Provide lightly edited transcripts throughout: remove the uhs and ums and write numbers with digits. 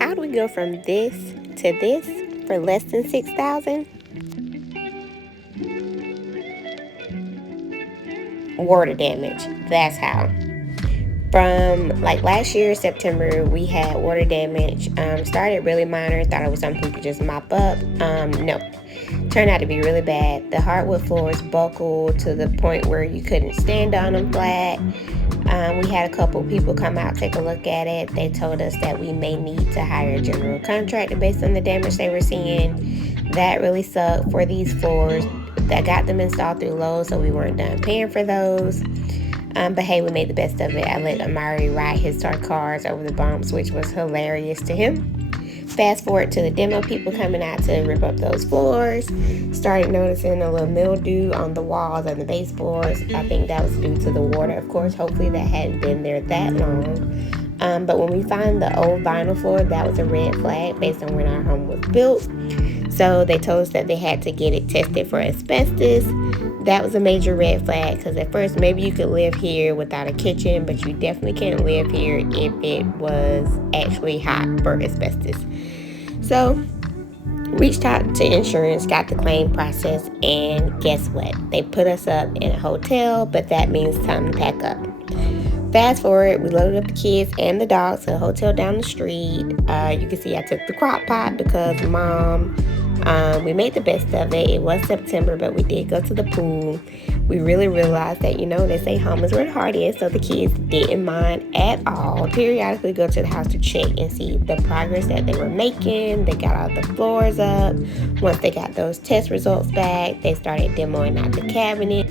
How do we go from this to this for less than $6,000? Water damage. That's how. From like last year, September, we had water damage. Started really minor. Thought it was something we could just mop up. No. Turned out to be really bad. The hardwood floors buckled to the point where you couldn't stand on them flat. We had a couple people come out, take a look at it. They told us that we may need to hire a general contractor based on the damage they were seeing. That really sucked for these floors. I got them installed through Lowe's, so we weren't done paying for those. But hey, we made the best of it. I let Amari ride his cars over the bumps, which was hilarious to him. Fast forward to the demo people coming out to rip up those floors. Started noticing a little mildew on the walls and the baseboards. I think that was due to the water, of course. Hopefully that hadn't been there that long. But when we found the old vinyl floor, that was a red flag based on when our home was built. So they told us that they had to get it tested for asbestos. That was a major red flag, because at first maybe you could live here without a kitchen, but you definitely can't live here if it was actually hot for asbestos. So reached out to insurance, got the claim process, and guess what? They put us up in a hotel, but that means time to pack up. Fast forward, we loaded up the kids and the dogs to a hotel down the street. You can see I took the crock pot because Mom... we made the best of it. It was September, but we did go to the pool. We really realized that, they say home is where the heart is, so the kids didn't mind at all. Periodically go to the house to check and see the progress that they were making. They got all the floors up. Once they got those test results back, they started demoing out the cabinet.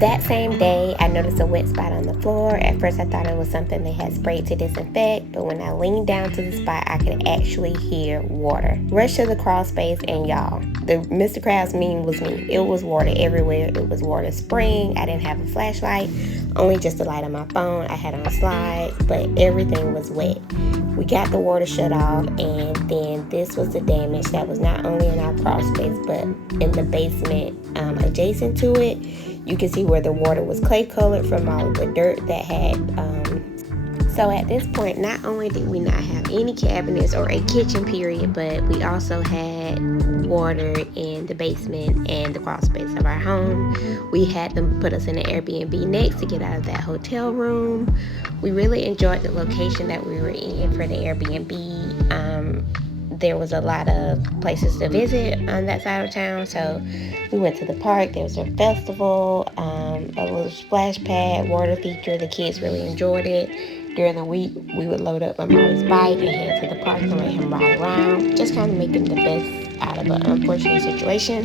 That same day, I noticed a wet spot on the floor. At first, I thought it was something they had sprayed to disinfect, but when I leaned down to the spot, I could actually hear water. Rushed to the crawl space, and y'all, the Mr. Krabs meme was me. It was water everywhere. It was water spraying. I didn't have a flashlight, only just a light on my phone. I had on slides, but everything was wet. We got the water shut off, and then this was the damage that was not only in our crawl space, but in the basement adjacent to it. You can see where the water was clay colored from all of the dirt that had. So at this point, not only did we not have any cabinets or a kitchen period, but we also had water in the basement and the crawl space of our home. We had them put us in an Airbnb next to get out of that hotel room. We really enjoyed the location that we were in for the Airbnb. There was a lot of places to visit on that side of town, so we went to the park. There was a festival, a little splash pad, water feature. The kids really enjoyed it. During the week, we would load up Amari's bike and head to the park and let him ride around, just kind of making the best out of an unfortunate situation.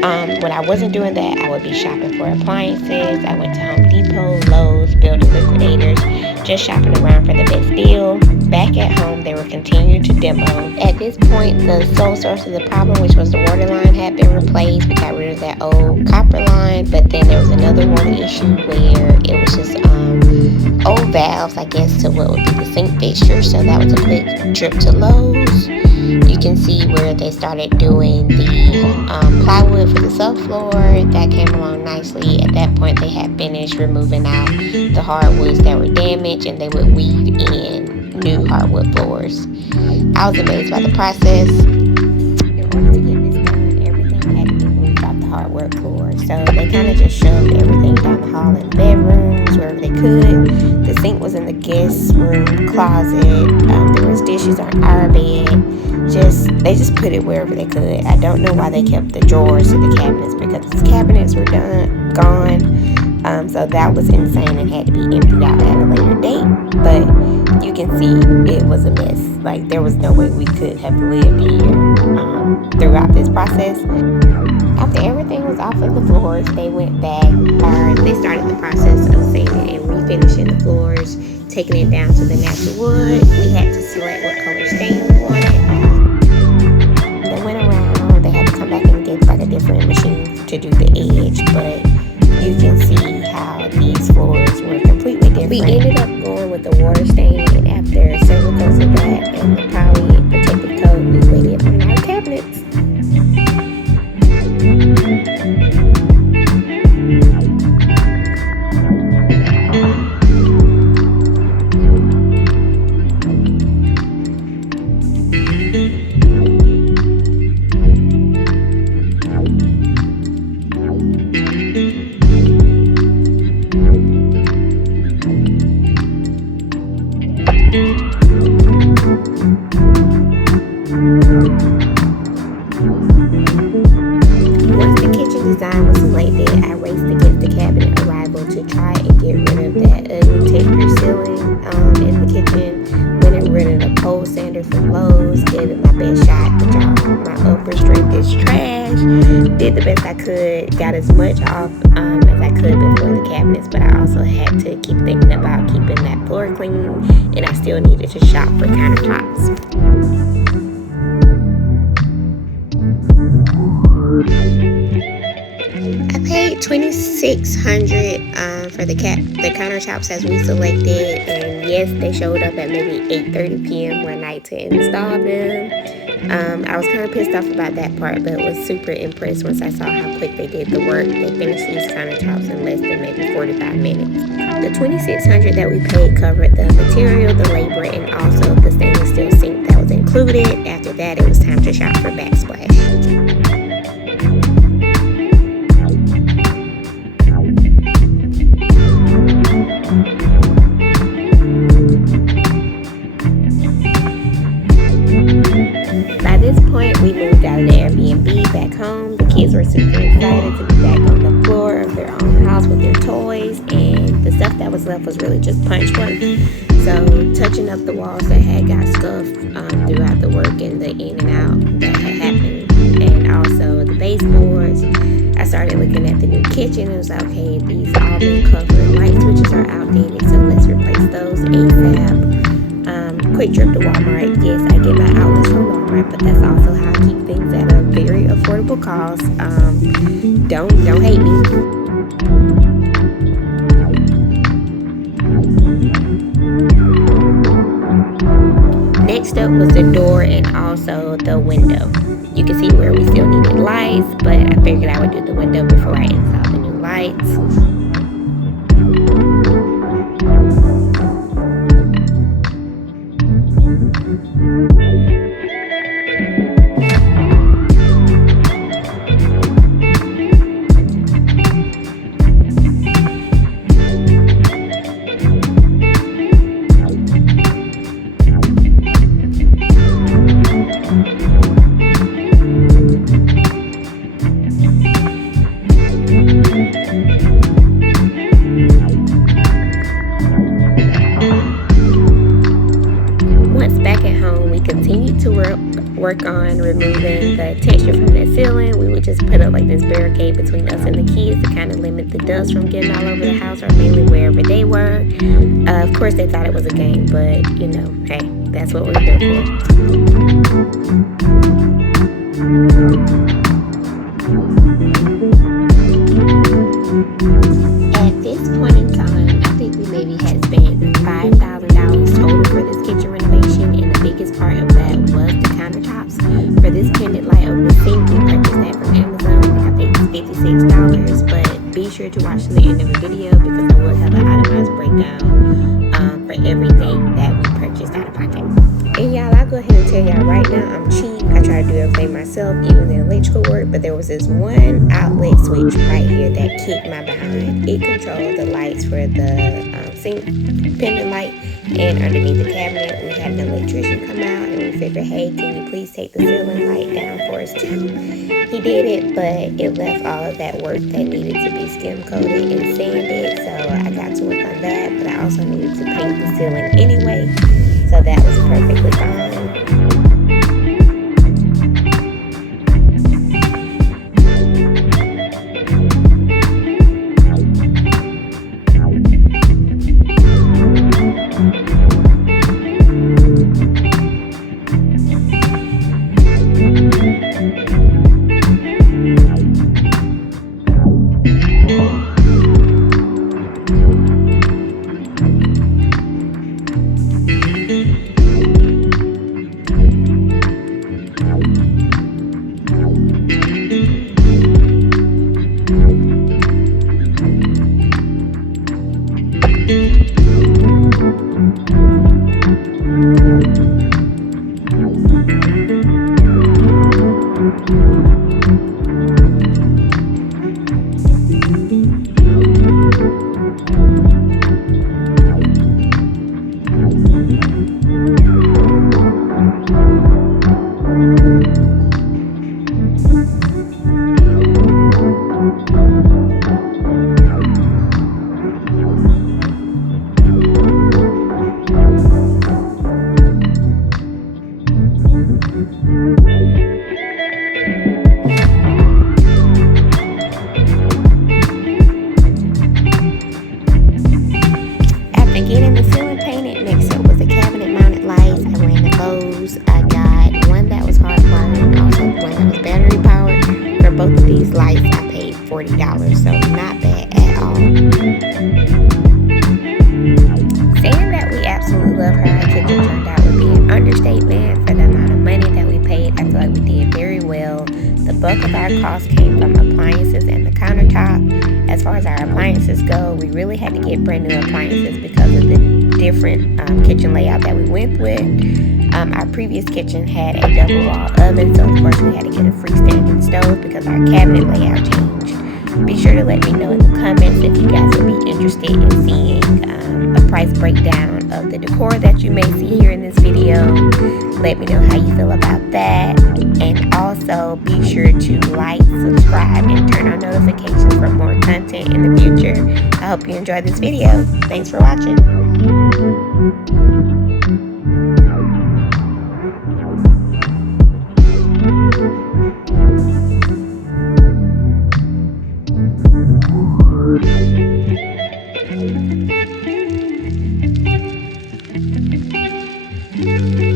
When I wasn't doing that, I would be shopping for appliances. I went to Home Depot, Lowe's, Building Liquidators, just shopping around for the best deal. Back at home, they were continuing to demo. At this point, the sole source of the problem, which was the water line, had been replaced. We got rid of that old copper line, but then there was another water issue where it was just old valves, I guess, to what would be the sink fixture. So that was a quick trip to Lowe's. You can see where they started doing the plywood for the subfloor. That came along nicely. At that point, they had finished removing out the hardwoods that were damaged, and they would weave in new hardwood floors. I was amazed by the process. In order to get this done, everything had to be moved off the hardwood floor. So they kind of just shoved everything down the hall in the bedrooms, wherever they could. The sink was in the guest room closet. There was dishes on our bed. They just put it wherever they could. I don't know why they kept the drawers to the cabinets, because the cabinets were gone. So that was insane and had to be emptied out at a later date. But you can see it was a mess. Like, there was no way we could have lived here throughout this process. After everything was off of the floors, they went back, or they started the process of sanding and refinishing the floors, taking it down to the natural wood. We had to select what color stain we wanted. They went around, they had to come back and get like a different machine to do the edge, but you can see how these floors were completely different. We ended up going with the water stain, and after several coats of that and the poly protective coat, we laid it on our cabinets. the best I could, got as much off as I could before the cabinets, but I also had to keep thinking about keeping that floor clean, and I still needed to shop for countertops. I paid $2,600 for the countertops as we selected, and yes, they showed up at maybe 8:30 p.m. one night to install them. I was kind of pissed off about that part, but was super impressed once I saw how quick they did the work. They finished these countertops in less than maybe 45 minutes. The $2,600 that we paid covered the material, the labor, and also the stainless steel sink that was included. After that, it was time to shop for backsplash. By this point, we moved out of the Airbnb back home. The kids were super excited to be back on the floor of their own house with their toys, and the stuff that was left was really just punch work. So touching up the walls that had got scuffed throughout the work and the in and out that had happened, and also the baseboards. I started looking at the new kitchen. It was like, okay, these all been covered light switches are outdated, so let's replace those ASAP. Quick trip to Walmart. Yes, I get my outlets from Walmart, but that's also how I keep things at a very affordable cost. Don't hate me. Next up was the door and also the window. You can see where we still needed lights, but I figured I would do the window before I install the new lights. Work on removing the texture from that ceiling. We would just put up like this barricade between us and the kids to kind of limit the dust from getting all over the house, or mainly wherever they were. Of course, they thought it was a game, but you know, hey, that's what we're here for. At this point in time, I think we maybe had spent $5,000 total for this kitchen renovation, and the biggest part of that was the countertops. For this pendant light over the sink, we purchased that from Amazon. I think I paid $56, but be sure to watch to the end of the video because I will have an itemized breakdown for everything that we purchased out of pocket. And y'all, I'll go ahead and tell y'all right now, I'm cheap. I try to do everything myself, even the electrical work, but there was this one outlet switch right here that kicked my behind. It controlled the lights for the sink, pendant light, and underneath the cabinet. We had an electrician come out, and we figured, hey, can you please take the ceiling light down for us too? He did it, but it left all of that work that needed to be skim coated and sanded, so I got to work on that, but I also needed to paint the ceiling anyway, so that was perfectly fine. different kitchen layout that we went with. Our previous kitchen had a double wall oven, so of course we had to get a freestanding stove because our cabinet layout changed. Be sure to let me know in the comments if you guys would be interested in seeing a price breakdown of the decor that you may see here in this video. Let me know how you feel about that. And also be sure to like, subscribe, and turn on notifications for more content in the future. I hope you enjoyed this video. Thanks for watching. Thank you.